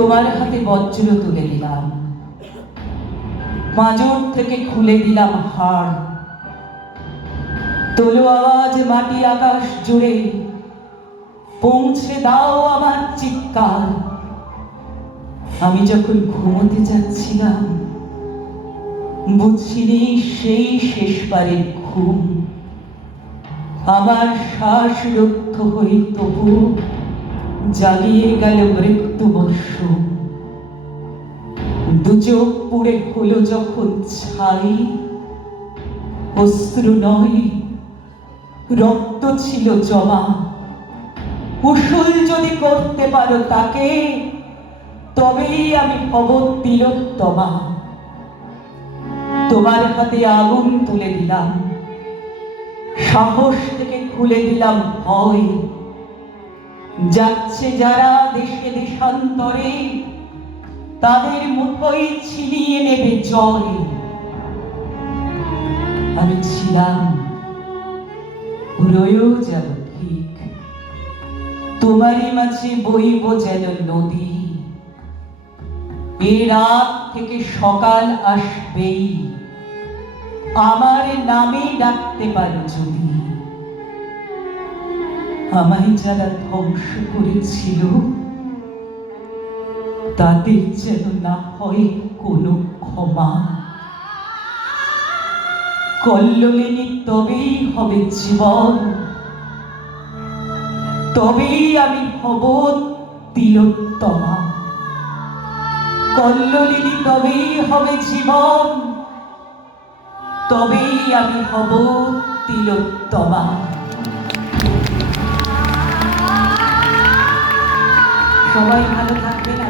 তোমার হাতে বজ্র তুলে দিলাম, পাঁজর থেকে খুলে দিলাম হাড়। তোলো আওয়াজ মাটি আকাশ জুড়ে, পৌঁছে দাও আমার চিৎকার। আমি যখন ঘুমোতে যাচ্ছিলাম, বুঝিনি সেই শেষবারের ঘুম। আমার শ্বাস রুদ্ধ হয়ে তবু জ্বালিয়ে গেল মৃত্যু বর্ষণ। দুচোখ পুড়ে হলো যখন ছাই, অশ্রু নয় রক্ত ছিল জমা। উসুল যদি করতে পারো তাকে, তবেই আমি হব তিলোত্তমা। তোমার হাতে আগুন তুলে দিলাম, সাহস থেকে খুলে দিলাম ভয়। যাচ্ছে যারা দেশে দেশান্তরে, তাদের মুঠোই ছিনিয়ে নেবে জয়। আমি ছিলাম, রয়েও যাব ঠিক, তোমারই মাঝে বইব যেন নদী। এ রাত থেকে সকাল আসবেই, আমার নামে ডাকতে পারো যদি। আমায় যারা ধ্বংস করেছিল, তাদের যেন না হয় কোনো ক্ষমা। কল্লোলিনী তবেই হবে জীবন, তবেই আমি হব তিলোত্তমা। কল্লোলিনী তবেই হবে জীবন, তবেই আমি হব তিলোত্তমা। সবাই ভালো থাকবেন।